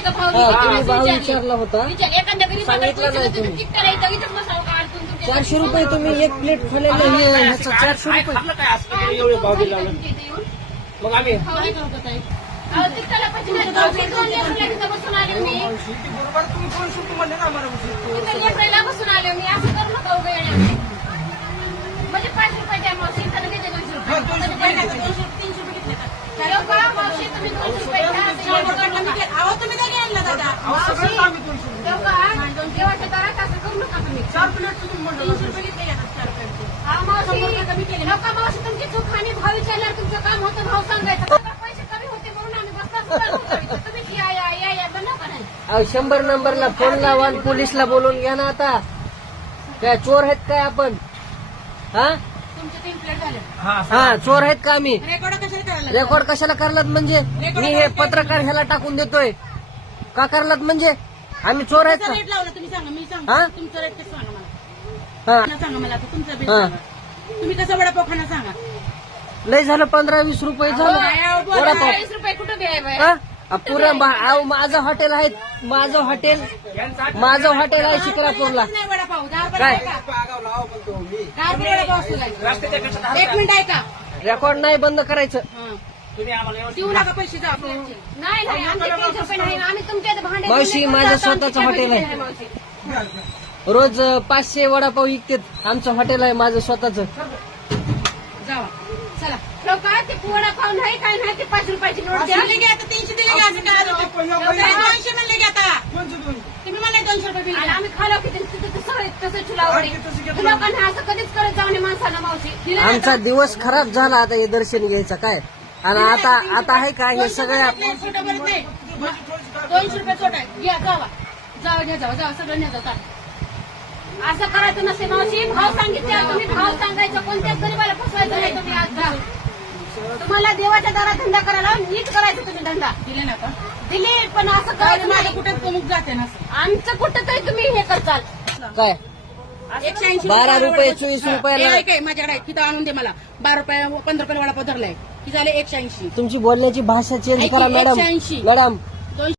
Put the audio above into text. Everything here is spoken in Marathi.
होती का भाऊ? तुम्ही भाव विचारला होता. एखाद्या गरीब सांगितलं नाही तुम्ही. किती करायचं इथंच बसावं का अडकून तुमच्या? 400 रुपये तुम्ही एक प्लेट खाल्लेलं हे ह्याचं 400 रुपये. खाल्लं काय असं एवढे भाव दिला मग आम्ही काय करू का ताई? अहो, तिथला पैसे नाही. दोन लेकराला तिथं बसून आले मी. बरोबर तुम्ही 200 रुपये म्हणले ना आम्हाला तिथं लेकराला बसून आले मी. असं करू नका उगा येण्यामध्ये. म्हणजे 5 रुपये द्या मावशी. इथं लगेच 200 रुपये. 200 रुपये नाही, 200, 300 रुपये घेतले का? ठेव का मावशी? तुम्ही 200 रुपये घ्या. अहो, तुम्ही कधी आणलं दादा? सगळं आम्ही 200 रुपये ठेव का? देवाच्या दारात असं करू नका तुम्ही. 4 प्लेट तुम्ही म्हणलं 300 रुपये घेतले का? 4 रुपये. हा, मावशी. ठेव का मावशी? तुमची चूक आणि भाव विचारल्यावर तुमचं काम होतं भाव सांगायचं. पैसे कमी होते म्हणून आम्ही बसता तुम्ही या बनव का नाही? अहो 100 नंबरला फोन लावा आणि पोलीसला बोलून घ्या ना आता. काय चोर आहेत काय आपण? हा तुमचे 3 प्लेट झाले. हा चोर आहेत का आम्ही? रेकॉर्ड कशाला करायला? रेकॉर्ड कशाला करलात म्हणजे? मी हे पत्रकार ह्याला टाकून देतोय का करलात म्हणजे? आम्ही चोर आहेत का? रेट लावला तुम्ही सांगा. मी हा? सांगा तुमचं रेट कसं सांगा मला. हा खाना सांगा मला आता तुमचं बिल हा. सांगा. तुम्ही कसं वडापाव खाना सांगा. लय झालं 15-20 रुपये झालं वडापाव. 40 रुपये कुठं बी आहे बाई? हा? पुरं माझं हॉटेल आहे. माझं हॉटेल आहे शिक्रापूरला. नाही वडापाव 10 रुपये काय? आहे का? पागाव लावा पण तो मी 10 रुपये वडापाव असतो काय? रस्त्याच्या पेक्षा 1 मिनिट आहे का? रेकॉर्ड नाही बंद करायचं. तुम्ही आम्हाला एवढं देऊ नका पैसे जा प्लेटचे. नाही आमचे 300 रुपये नाही. आम्ही तुमच्या इथं भांडे मावशी, माझं स्वतःचं हॉटेल आहे. मावशी. रोज 500 वडापाव विकतात. आमचं हॉटेल आहे माझं स्वतःचं. जावा चला. लोक ते वडापाव नाही काय नाही ते 5 रुपयाची नोट द्या. दिले आता 300 दिले का? असं काय 200 म्हणले की आता तुम्ही मला 200 रुपये बिल द्या. आम्ही खालो की तिथे सगळे तसं ठुलावडी लोकांना असं कधीच करत जाऊ नये माणसाला मावशी. दिलं ना आमचा दिवस खराब झाला आता हे दर्शन घ्यायचं काय. आणि आता आहे का हे सगळ्या छोटं भरत नाही. 200 रुपये छोट आहे. घ्या जावा जावा सगळं न्या जाता. असं करायचं नसते मावशी. भाव सांगितले तुम्ही भाव सांगायचं. कोणत्याच गरीबाला फसवायचं नाही तुम्ही. आज तुम्हाला देवाच्या दारात धंदा करायला नीट करायचं तुम्ही धंदा. दिले ना का? दिले पण असं करायचं माझं कुठे प्रमुख जाते ना. आमचं कुठं तरी तुम्ही हे करताल काय 180 12 रुपये 24 रुपयाला. काय माझ्याकडे तिथं आणून दे मला. 12 रुपये 15 रुपये वडापाव धरलाय की झाले 180. तुमची बोलण्याची भाषा चेंज ऐक, करा मॅडम. 180. मॅडम